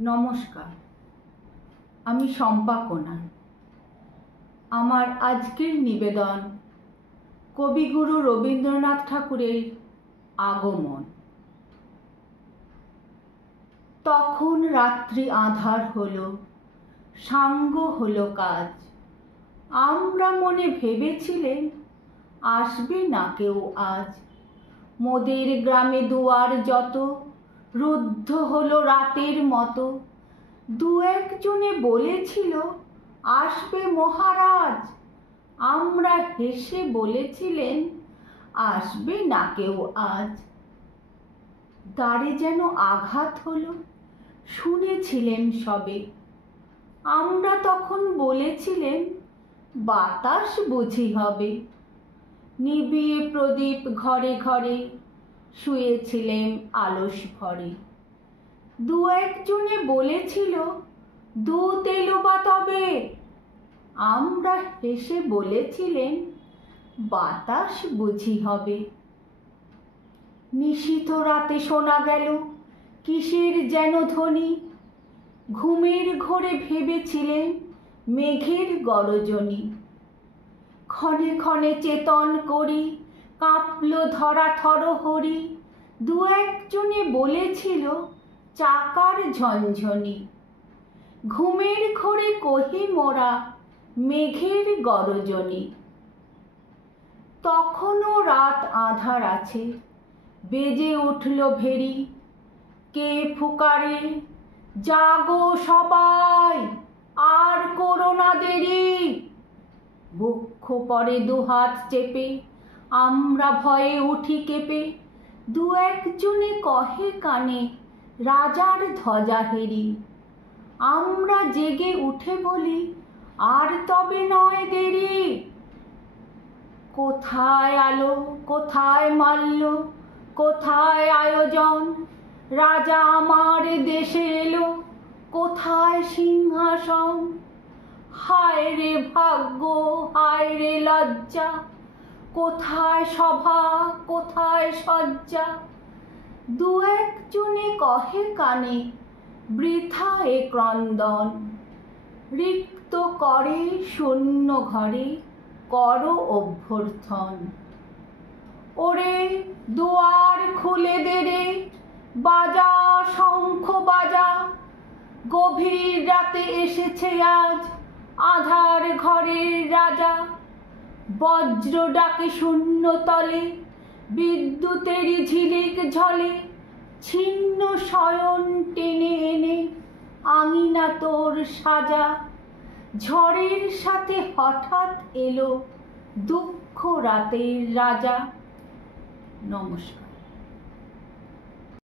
নমস্কার, আমি শম্পা কোনার। আমার আজকের নিবেদন কবিগুরু রবীন্দ্রনাথ ঠাকুরের আগমন। তখন রাত্রি আঁধার হলো, সাঙ্গ হলো কাজ। আমরা মনে ভেবেছিলেন আসবে না কেউ আজ। মোদের গ্রামে দুয়ার যত রুদ্ধ হলো রাতের মতো। দু একজনে বলেছিল আসবে মহারাজ। আমরা হেসে বলেছিলেন আসবে না কেউ আজ। দ্বারে যেন আঘাত হলো, শুনেছিলেন সবে। আমরা তখন বলেছিলেন বাতাস বুঝি হবে। নিবিয়ে প্রদীপ ঘরে ঘরে শুয়েছিলেন আলস ভরে। দু একজনে বলেছিল দুধ এলো বা তবে। আমরা হেসে বলেছিলেন বাতাস বুঝি হবে। নিশীথ রাতে শোনা গেল কিসের যেন ধ্বনি। ঘুমের ঘোরে ভেবেছিলেন মেঘের গরজনি। ক্ষণে ক্ষণে চেতন করি কাঁপল ধরা থরহরি। দু একজনে বলেছিল চাকার ঝনঝনি। ঘুমের ঘোরে কহি মোরা মেঘের গরজনি। তখনও রাত আঁধার আছে, বেজে উঠল ভেরি। কে ফুকারে জাগো সবাই, আর করো না দেরি। বক্ষ পরে দুহাত চেপে আমরা ভয়ে উঠি কেঁপে। দু একজনে কহে কানে রাজার ধ্বজা হেরি। আমরা জেগে উঠে বলি আর তবে নয় দেরি। কোথায় আলো, কোথায় মাল্য, কোথায় আয়োজন। রাজা আমার দেশে এলো, কোথায় সিংহাসন। হায় রে ভাগ্য, হায় রে লজ্জা, কোথায় সভা, কোথায় সজ্জা। দু একজনে কহে কানে বৃথা এ ক্রন্দন। রিক্ত করে শূন্য ঘরে করো অভ্যর্থন। ওরে দুয়ার খুলে দে রে, বাজা শঙ্খ বাজা। গভীর রাতে এসেছে আজ আধার ঘরের রাজা। বজ্র ডাকে শূন্য তলে, বিদ্যুতেরই ঝিলিক ঝলে। ছিন্ন শয়ন টেনে এনে আঙিনা তোর সাজা। ঝড়ের সাথে হঠাৎ এলো দুঃখ রাতের রাজা। নমস্কার।